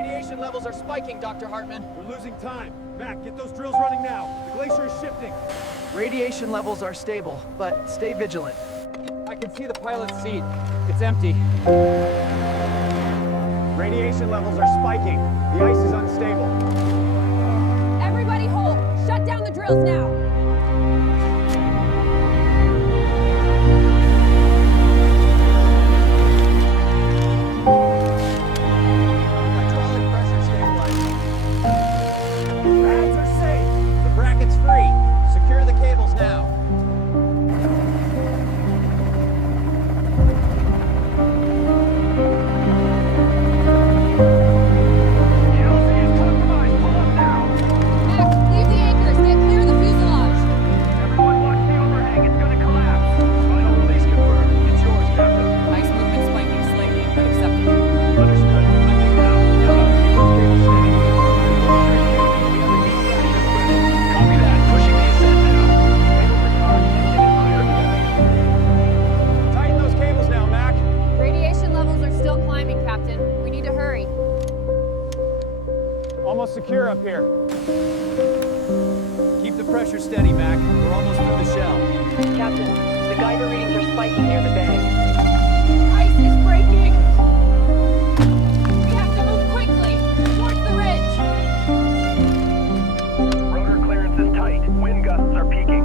Radiation levels are spiking, Dr. Hartman. We're losing time. Mac, get those drills running now. The glacier is shifting. Radiation levels are stable, but stay vigilant. I can see the pilot's seat. It's empty. Radiation levels are spiking. The ice is unstable. Everybody hold! Shut down the drills now! Hydraulic pressure stabilizing. Pads are safe. The bracket's free. Secure the cables now. Max, leave the anchors! Get clear of the fuselage! Everyone watch the overhang. It's gonna collapse. Final release confirmed. It's yours, Captain. Ice movement spiking slightly, but acceptable. Understood. I think now. Keep those cables steady. Copy that. Pushing the ascent now. Cables are charged and get it clear. Tighten those cables now, Mac. Radiation levels are still climbing, Captain. We need to hurry. Almost secure up here. Keep the pressure steady, Mac. We're almost through the shell. Captain, the Geiger readings are spiking near the bay. Ice is breaking! We have to move quickly! Towards the ridge! Rotor clearance is tight. Wind gusts are peaking.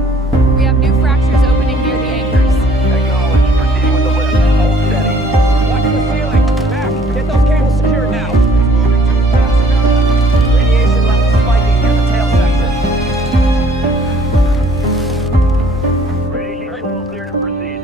We have new fractures opening near the anchors. Acknowledge. Proceeding with the lift. Hold steady. Watch the ceiling. Mac, get those cables secured now. Moving too fast. Radiation levels spiking near the tail section. Radiation levels clear to proceed.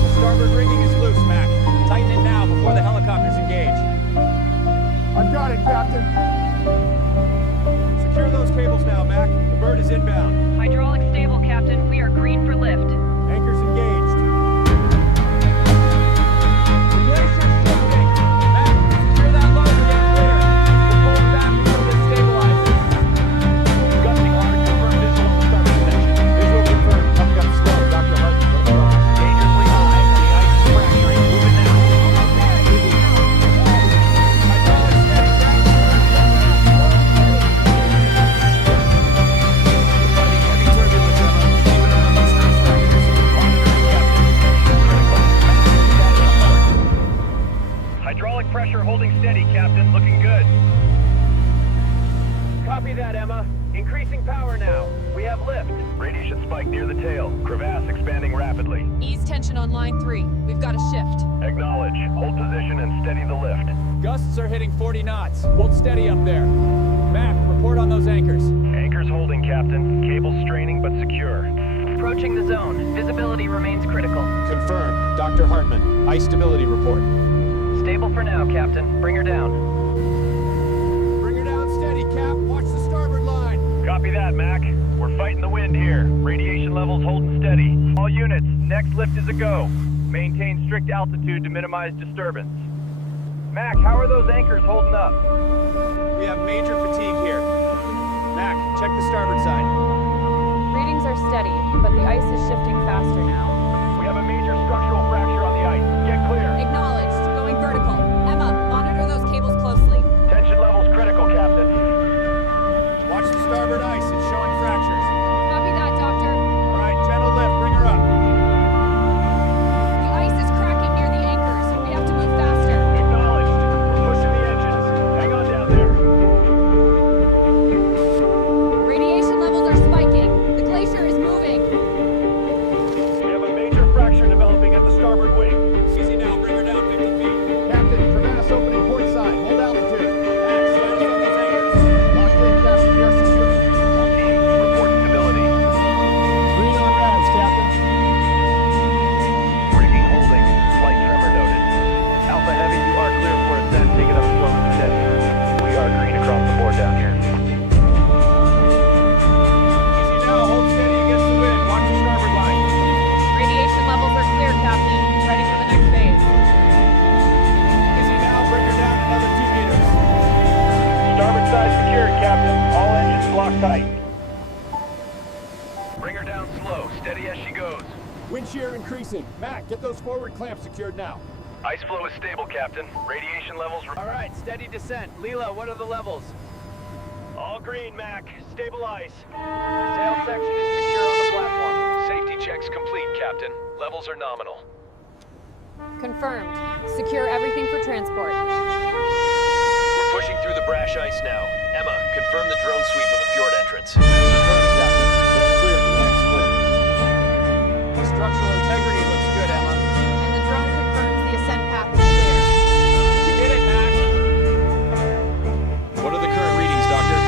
The starboard rigging is loose, Mac. Tighten it now before the helicopters engage. I've got it, Captain. Secure those cables now, Mac. The bird is inbound. Hydraulic stable, Captain. We are green for lift. Anchors engaged. The glacier's shifting. Mac, secure that load and get clear. We're pulling back until this stabilizes. Gusting hard, confirm visual on starboard section. Visual confirmed. Coming up slow. Dr. Hartman. Dangerously high, and the ice is fracturing. Moving now. Hydraulic steady, ground Fighting heavy turbulence, Emma. Keep an eye on those stress fractures. Monitoring, Captain. Critical. Hydraulic pressure holding steady, Captain. Looking good. Copy that, Emma. Increasing power now. We have lift. Radiation spike near the tail. Crevasse expanding rapidly. Ease tension on line 3. We've got a shift. Acknowledge. Hold position and steady the lift. Gusts are hitting 40 knots. Hold steady up there. Mac, report on those anchors. Anchors holding, Captain. Cables straining but secure. Approaching the zone. Visibility remains critical. Confirmed. Dr. Hartman. Ice stability report. Stable for now, Captain. Bring her down. Bring her down steady, Cap. Watch the starboard line. Copy that, Mac. We're fighting the wind here. Radiation levels holding steady. All units, next lift is a go. Maintain strict altitude to minimize disturbance. Mac, how are those anchors holding up? We have major fatigue here. Mac, check the starboard side. Readings are steady, but the ice is shifting faster now. We have a major structural fracture on the ice. Get clear. Acknowledged. Going vertical. Emma, monitor those cables closely. Tension levels critical, Captain. Watch the starboard ice. It's showing fractures. Copy that, Doctor. All right, gentle lift. Bring her up. The ice is cracking near the anchors. We have to move faster. Acknowledged. We're pushing the engines. Hang on down there. Radiation levels are spiking. The glacier is moving. We have a major fracture developing at the starboard wing. Easy now. Bring her down. lock tight. Bring her down slow, steady as she goes. Wind shear increasing. Mac, get those forward clamps secured now. Ice flow is stable, Captain. Radiation levels... All right, steady descent. Leela, what are the levels? All green, Mac. Stable ice. Sail section is secure on the platform. Safety checks complete, Captain. Levels are nominal. Confirmed. Secure everything for transport. We're pushing through the brash ice now. Emma, confirm the drone sweep of the fjord entrance. Confirmed, Captain. Looks clear for the next split. The structural integrity looks good, Emma. And the drone confirms the ascent path is clear. You did it, Mac! What are the current readings, Doctor?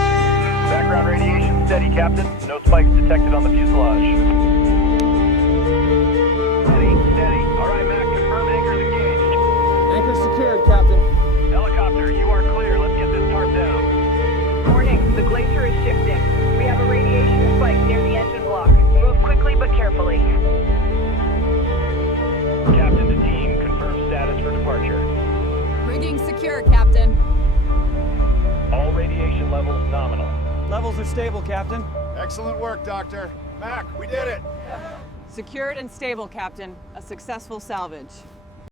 Background radiation steady, Captain. No spikes detected on the fuselage. Steady, steady. All right, Mac, confirm anchors engaged. Anchor secured, Captain. Helicopter, you are clear. Let's get this tarp down. Warning, the Glacier is shifting. We have a radiation spike near the engine block. Move quickly but carefully. Captain to team, confirm status for departure. Rigging secure, Captain. All radiation levels nominal. Levels are stable, Captain. Excellent work, Doctor. Mac, we did it! Secured and stable, Captain. A successful salvage.